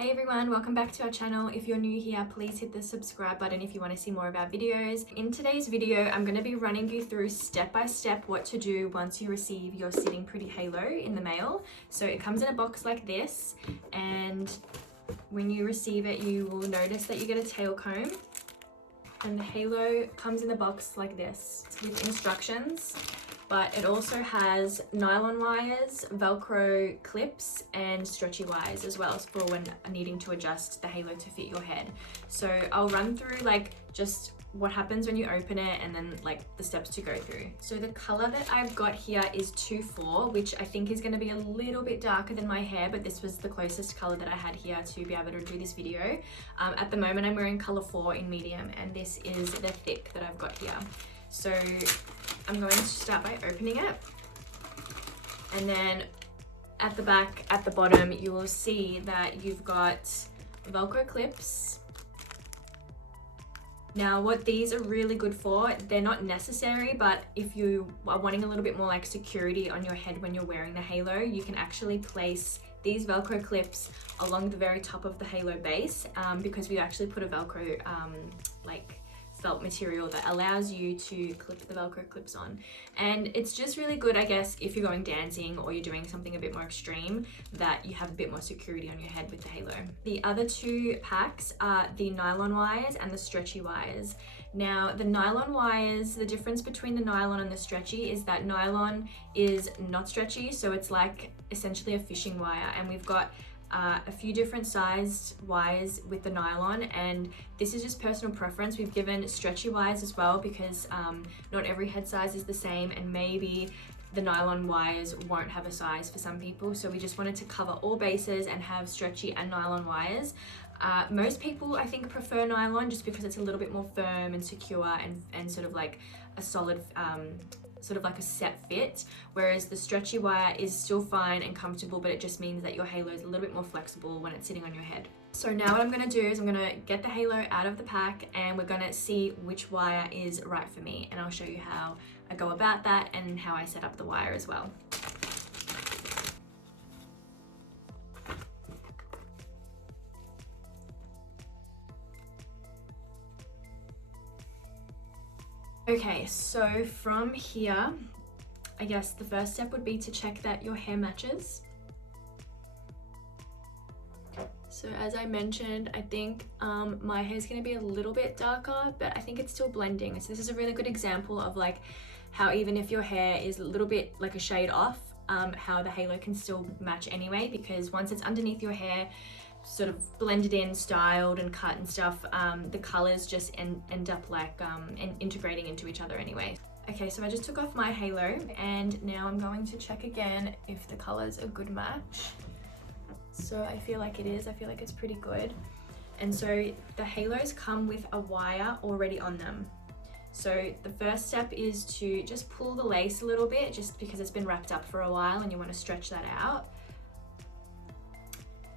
Hey everyone, welcome back to our channel. If you're new here, please hit the subscribe button if you want to see more of our videos. In today's video, I'm going to be running you through step by step what to do once you receive your Sitting Pretty halo in the mail. So it comes in a box like this, and when you receive it, you will notice that you get a tail comb, and the halo comes in the box like this with instructions. But it also has nylon wires, Velcro clips, and stretchy wires as well for when needing to adjust the halo to fit your head. So I'll run through just what happens when you open it and then the steps to go through. So the color that I've got here is 2-4, which I think is going to be a little bit darker than my hair, but this was the closest color that I had here to be able to do this video. At the moment I'm wearing color 4 in medium, and this is the thick that I've got here. So I'm going to start by opening it, and then at the back, at the bottom, you will see that you've got Velcro clips. Now what these are really good for, they're not necessary, but if you are wanting a little bit more security on your head when you're wearing the halo, you can actually place these Velcro clips along the very top of the halo base, because we actually put a Velcro felt material that allows you to clip the Velcro clips on. And it's just really good, I guess, if you're going dancing or you're doing something a bit more extreme, that you have a bit more security on your head with the halo. The other two packs are the nylon wires and the stretchy wires. Now the nylon wires, the difference between the nylon and the stretchy is that nylon is not stretchy, so it's essentially a fishing wire, and we've got a few different sized wires with the nylon, and this is just personal preference. We've given stretchy wires as well because not every head size is the same, and maybe the nylon wires won't have a size for some people, so we just wanted to cover all bases and have stretchy and nylon wires. Most people, I think, prefer nylon just because it's a little bit more firm and secure and sort of like a solid sort of like a set fit, whereas the stretchy wire is still fine and comfortable, but it just means that your halo is a little bit more flexible when it's sitting on your head. So now what I'm going to do is I'm going to get the halo out of the pack, and we're going to see which wire is right for me, and I'll show you how I go about that and how I set up the wire as well. Okay, so from here, I guess the first step would be to check that your hair matches. So as I mentioned, I think my hair is going to be a little bit darker, but I think it's still blending. So this is a really good example of how even if your hair is a little bit a shade off, how the halo can still match anyway, because once it's underneath your hair, sort of blended in, styled and cut and stuff, the colors just end up integrating into each other anyway. Okay, so I just took off my halo, and now I'm going to check again if the color's a good match. So I feel like it is. I feel like it's pretty good. And so the halos come with a wire already on them. So the first step is to just pull the lace a little bit, just because it's been wrapped up for a while and you want to stretch that out.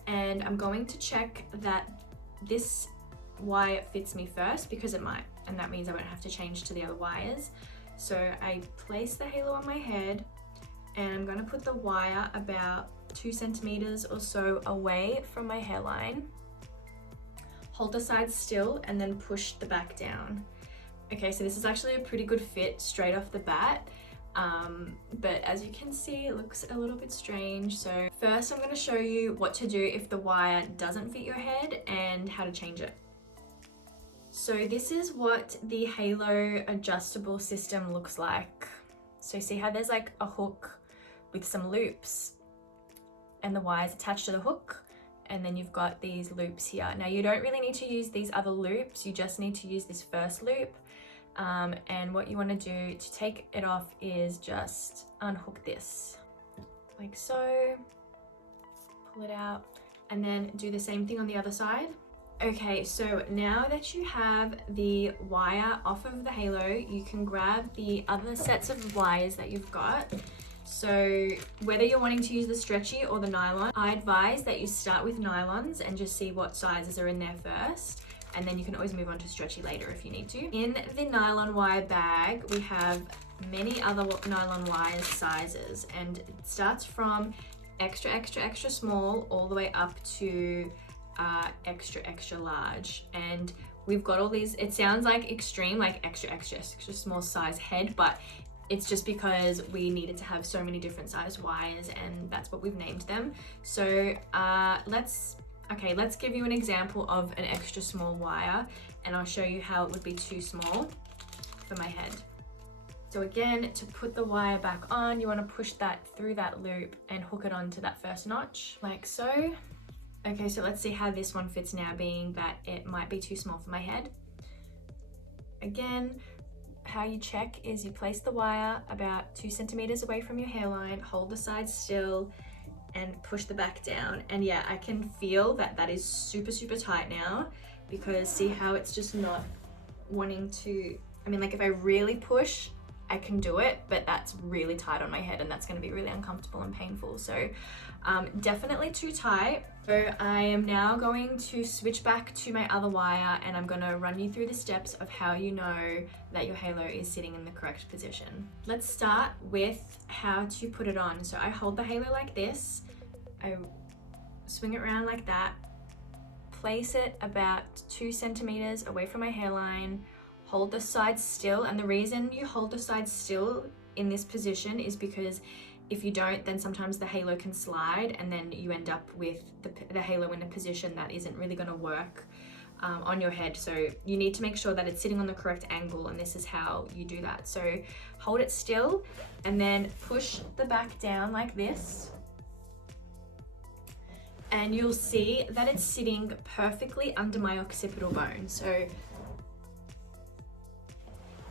And I'm going to check that this wire fits me first, because it might, and that means I won't have to change to the other wires. So I place the halo on my head, and I'm going to put the wire about 2 centimeters or so away from my hairline. Hold the sides still and then push the back down. Okay, so this is actually a pretty good fit straight off the bat. But as you can see, it looks a little bit strange. So first I'm going to show you what to do if the wire doesn't fit your head and how to change it. So this is what the halo adjustable system looks like. So see how there's a hook with some loops, and the wire's attached to the hook, and then you've got these loops here. Now you don't really need to use these other loops, you just need to use this first loop. And what you want to do to take it off is just unhook this like so, pull it out, and then do the same thing on the other side. Okay, so now that you have the wire off of the halo, you can grab the other sets of wires that you've got. So whether you're wanting to use the stretchy or the nylon, I advise that you start with nylons and just see what sizes are in there first, and then you can always move on to stretchy later if you need to. In the nylon wire bag, we have many other nylon wire sizes, and it starts from extra small all the way up to extra large, and we've got all these, it sounds like extreme, like extra small size head, but it's just because we needed to have so many different size wires, and that's what we've named them. So let's give you an example of an extra small wire, and I'll show you how it would be too small for my head. So again, to put the wire back on, you want to push that through that loop and hook it onto that first notch, like so. Okay, so let's see how this one fits now, being that it might be too small for my head. Again, how you check is you place the wire about 2 centimeters away from your hairline, hold the side still, and push the back down. And yeah, I can feel that that is super tight now, because see how it's just not wanting to, I mean, like if I really push, I can do it, but that's really tight on my head, and that's going to be really uncomfortable and painful. So definitely too tight. So I am now going to switch back to my other wire, and I'm going to run you through the steps of how you know that your halo is sitting in the correct position. Let's start with how to put it on. So I hold the halo like this, I swing it around like that, place it about 2 centimeters away from my hairline, hold the side still. And the reason you hold the side still in this position is because if you don't, then sometimes the halo can slide, and then you end up with the halo in a position that isn't really going to work on your head. So you need to make sure that it's sitting on the correct angle, and this is how you do that. So hold it still and then push the back down like this, and you'll see that it's sitting perfectly under my occipital bone. So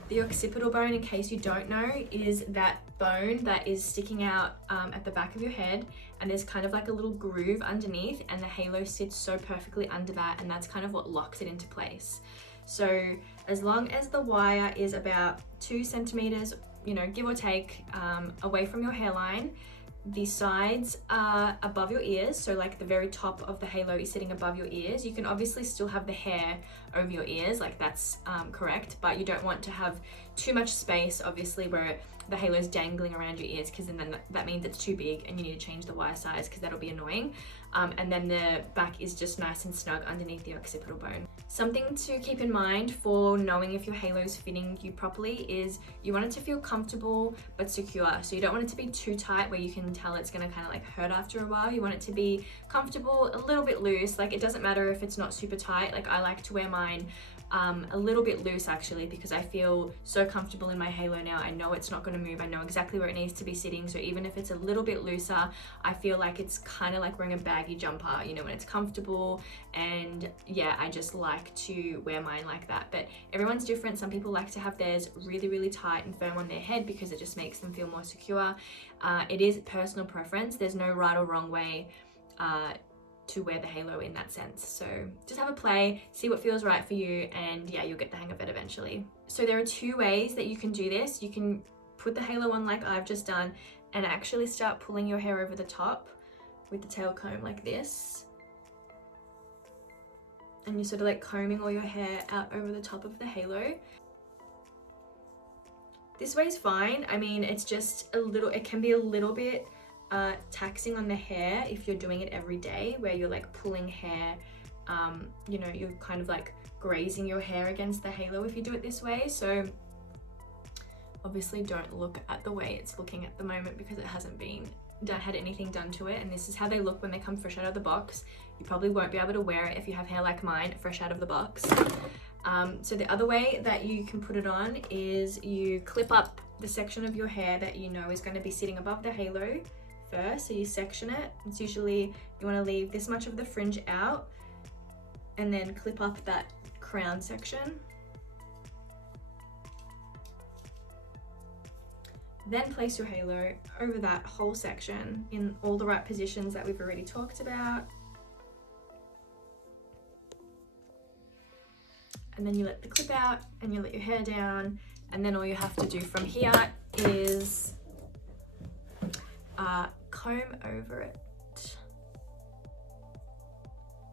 the occipital bone, in case you don't know, is that bone that is sticking out at the back of your head, and there's kind of like a little groove underneath, and the halo sits so perfectly under that, and that's kind of what locks it into place. So as long as the wire is about 2 centimeters, you know, give or take, away from your hairline, the sides are above your ears, so like the very top of the halo is sitting above your ears. You can obviously still have the hair over your ears, like that's correct, but you don't want to have too much space, obviously, where the halo is dangling around your ears, because then that means it's too big and you need to change the wire size, because that'll be annoying. And then the back is just nice and snug underneath the occipital bone. Something to keep in mind for knowing if your halo is fitting you properly is you want it to feel comfortable but secure. So you don't want it to be too tight where you can tell it's going to kind of like hurt after a while. You want it to be comfortable, a little bit loose. Like it doesn't matter if it's not super tight. Like I like to wear mine a little bit loose actually, because I feel so comfortable in my halo now. I know it's not going to move. I know exactly where it needs to be sitting. So even if it's a little bit looser, I feel like it's kind of like wearing a baggy jumper, you know, when it's comfortable. And yeah, I just like to wear mine like that. But everyone's different. Some people like to have theirs really tight and firm on their head because it just makes them feel more secure. It is personal preference. There's no right or wrong way to wear the halo in that sense. So just have a play, see what feels right for you, and yeah, you'll get the hang of it eventually. So there are 2 ways that you can do this. You can put the halo on like I've just done and actually start pulling your hair over the top with the tail comb like this, and you're sort of like combing all your hair out over the top of the halo. This way is fine. I mean, it's just it can be a little bit taxing on the hair if you're doing it every day, where you're like pulling hair, you know, you're kind of like grazing your hair against the halo if you do it this way. So obviously don't look at the way it's looking at the moment, because it hasn't had anything done to it, and this is how they look when they come fresh out of the box. You probably won't be able to wear it if you have hair like mine fresh out of the box. So the other way that you can put it on is you clip up the section of your hair that you know is going to be sitting above the halo first. So you section it. It's usually, you want to leave this much of the fringe out and then clip up that crown section. Then place your halo over that whole section in all the right positions that we've already talked about. And then you let the clip out and you let your hair down, and then all you have to do from here is comb over it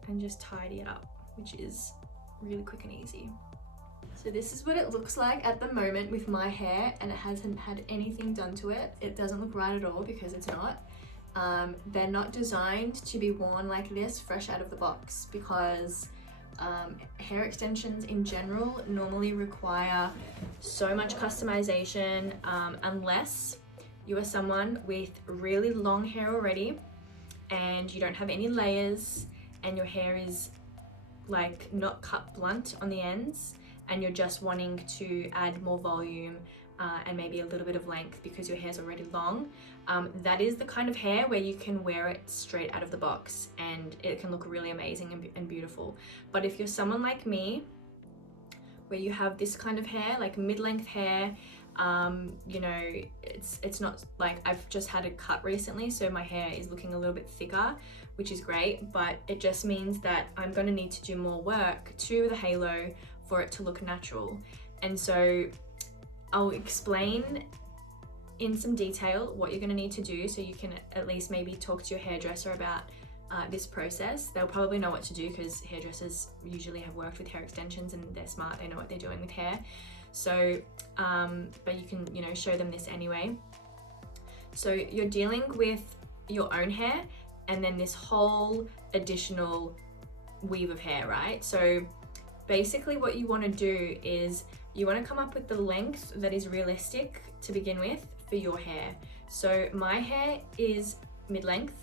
and just tidy it up, which is really quick and easy. So this is what it looks like at the moment with my hair, and it hasn't had anything done to it. It doesn't look right at all because it's not. They're not designed to be worn like this fresh out of the box, because hair extensions in general normally require so much customization, unless you are someone with really long hair already and you don't have any layers and your hair is like not cut blunt on the ends and you're just wanting to add more volume and maybe a little bit of length because your hair's already long. That is the kind of hair where you can wear it straight out of the box and it can look really amazing and beautiful. But if you're someone like me, where you have this kind of hair, like mid-length hair, you know, it's not like, I've just had a cut recently, so my hair is looking a little bit thicker, which is great, but it just means that I'm going to need to do more work to the halo for it to look natural. And so I'll explain in some detail what you're going to need to do, so you can at least maybe talk to your hairdresser about this process. They'll probably know what to do because hairdressers usually have worked with hair extensions and they're smart, they know what they're doing with hair. So but you can, you know, show them this anyway. So you're dealing with your own hair and then this whole additional weave of hair, right? So basically what you want to do is you want to come up with the length that is realistic to begin with for your hair. So my hair is mid-length,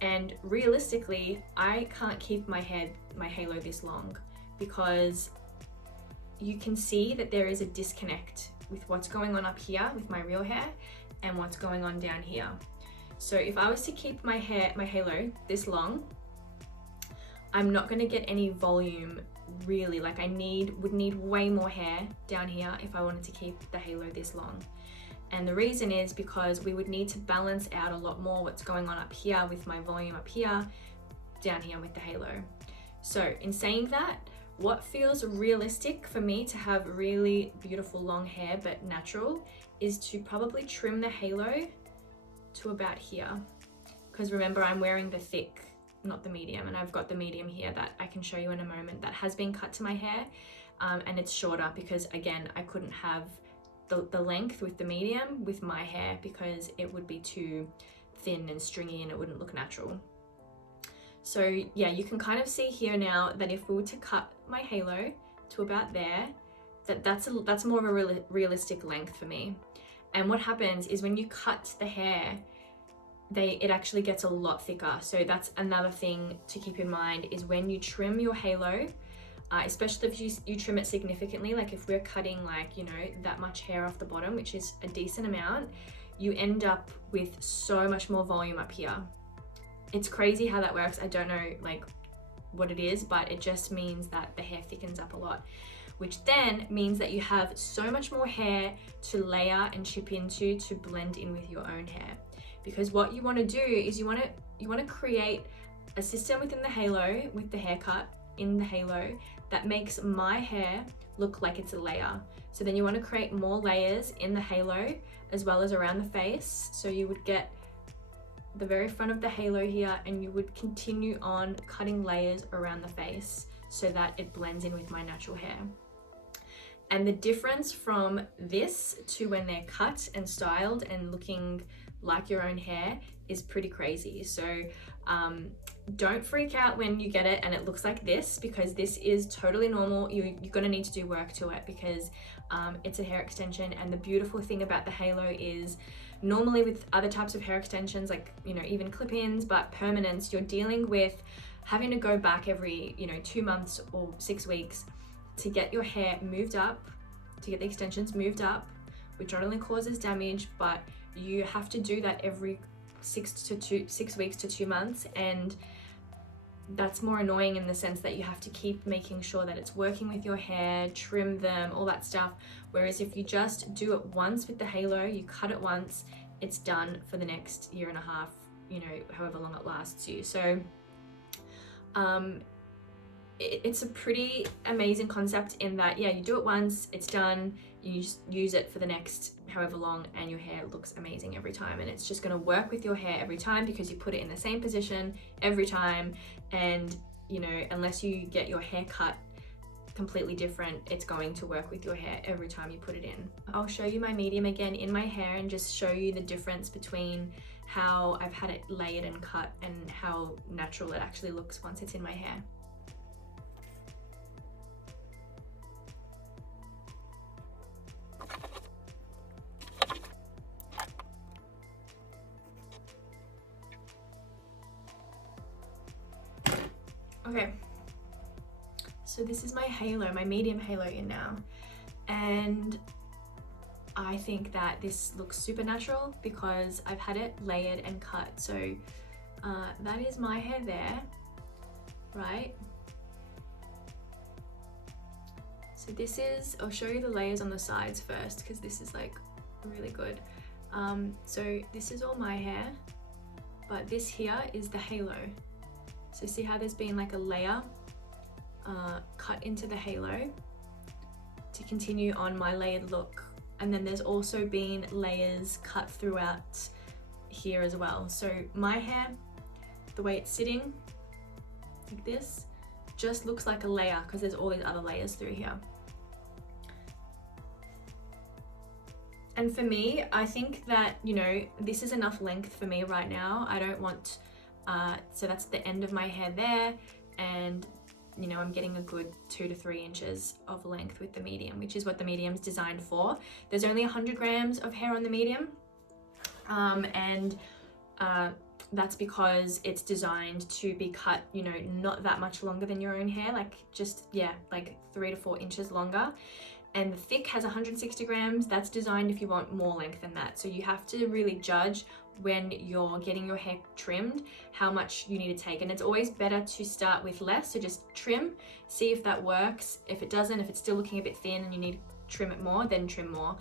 and realistically I can't keep my halo this long, because you can see that there is a disconnect with what's going on up here with my real hair and what's going on down here. So if I was to keep my halo this long, I'm not going to get any volume really. Like I would need way more hair down here if I wanted to keep the halo this long. And the reason is because we would need to balance out a lot more what's going on up here with my volume up here, down here with the halo. So in saying that, what feels realistic for me to have really beautiful long hair but natural is to probably trim the halo to about here. Because remember, I'm wearing the thick, not the medium, and I've got the medium here that I can show you in a moment that has been cut to my hair, and it's shorter because again I couldn't have the length with the medium with my hair because it would be too thin and stringy and it wouldn't look natural. So yeah, you can kind of see here now that if we were to cut my halo to about there, that's more of a realistic length for me. And what happens is when you cut the hair, it actually gets a lot thicker. So that's another thing to keep in mind, is when you trim your halo, especially if you trim it significantly, like if we're cutting like, you know, that much hair off the bottom, which is a decent amount, you end up with so much more volume up here. It's crazy how that works. I don't know like what it is, but it just means that the hair thickens up a lot, which then means that you have so much more hair to layer and chip into to blend in with your own hair. Because what you want to do is you want to create a system within the halo, with the haircut in the halo, that makes my hair look like it's a layer. So then you want to create more layers in the halo as well as around the face. So you would get the very front of the halo here, and you would continue on cutting layers around the face so that it blends in with my natural hair. And the difference from this to when they're cut and styled and looking like your own hair is pretty crazy. So don't freak out when you get it and it looks like this, because this is totally normal. You're gonna need to do work to it because it's a hair extension. And the beautiful thing about the halo is, normally with other types of hair extensions, like, you know, even clip-ins, but permanents, you're dealing with having to go back every, you know, 2 months or 6 weeks to get your hair moved up, to get the extensions moved up, which not only causes damage, but you have to do that every 6 weeks to 2 months. And that's more annoying in the sense that you have to keep making sure that it's working with your hair, trim them, all that stuff. Whereas if you just do it once with the halo, you cut it once, it's done for the next 1.5 years, you know, however long it lasts you. So it's a pretty amazing concept in that, yeah, you do it once, it's done, you just use it for the next however long, and your hair looks amazing every time. And it's just going to work with your hair every time because you put it in the same position every time. And, you know, unless you get your hair cut completely different, it's going to work with your hair every time you put it in. I'll show you my medium again in my hair and just show you the difference between how I've had it layered and cut and how natural it actually looks once it's in my hair. Okay, so this is my halo, my medium halo in now, and I think that this looks super natural because I've had it layered and cut. So that is my hair there, right? So this is, I'll show you the layers on the sides first because this is like really good. So this is all my hair, but this here is the halo. So see how there's been like a layer cut into the halo to continue on my layered look. And then there's also been layers cut throughout here as well. So my hair, the way it's sitting like this, just looks like a layer because there's all these other layers through here. And for me, I think that, you know, this is enough length for me right now. I don't want, so that's the end of my hair there, and you know, I'm getting a good 2 to 3 inches of length with the medium, which is what the medium's designed for. There's only 100 grams of hair on the medium, and that's because it's designed to be cut, you know, not that much longer than your own hair, like just, yeah, like 3 to 4 inches longer. And the thick has 160 grams. That's designed if you want more length than that. So you have to really judge when you're getting your hair trimmed how much you need to take, and it's always better to start with less. So just trim, see if that works. If it doesn't, if it's still looking a bit thin and you need to trim it more, then trim more.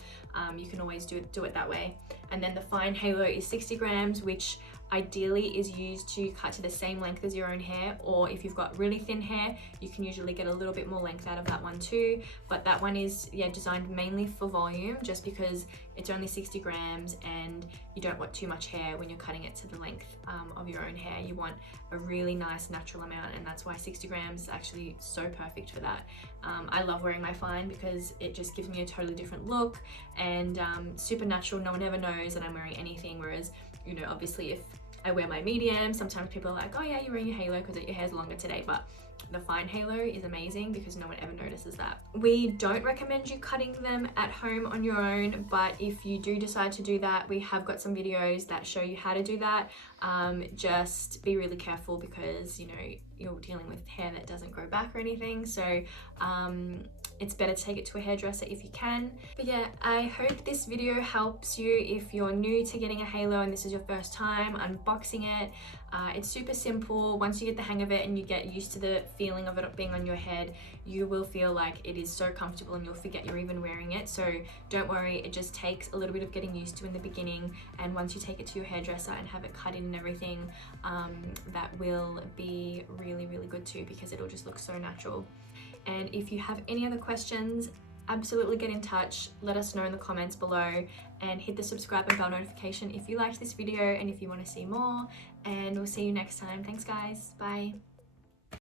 You can always do it that way. And then the fine halo is 60 grams, which ideally is used to cut to the same length as your own hair, or if you've got really thin hair, you can usually get a little bit more length out of that one too. But that one is, yeah, designed mainly for volume, just because it's only 60 grams and you don't want too much hair when you're cutting it to the length of your own hair. You want a really nice natural amount, and that's why 60 grams is actually so perfect for that. I love wearing my fine because it just gives me a totally different look and super natural. No one ever knows that I'm wearing anything, whereas, you know, obviously if I wear my medium, sometimes people are like, oh yeah, you're wearing your halo because your hair's longer today, but the fine halo is amazing because no one ever notices that. We don't recommend you cutting them at home on your own, but if you do decide to do that, we have got some videos that show you how to do that. Just be really careful because, you know, you're dealing with hair that doesn't grow back or anything. So it's better to take it to a hairdresser if you can. But yeah, I hope this video helps you if you're new to getting a halo and this is your first time unboxing it. It's super simple. Once you get the hang of it and you get used to the feeling of it being on your head, you will feel like it is so comfortable and you'll forget you're even wearing it. So don't worry, it just takes a little bit of getting used to in the beginning, and once you take it to your hairdresser and have it cut in and everything, that will be really, really good too, because it'll just look so natural. And if you have any other questions, absolutely get in touch. Let us know in the comments below, and hit the subscribe and bell notification if you liked this video and if you want to see more. And we'll see you next time. Thanks guys. Bye.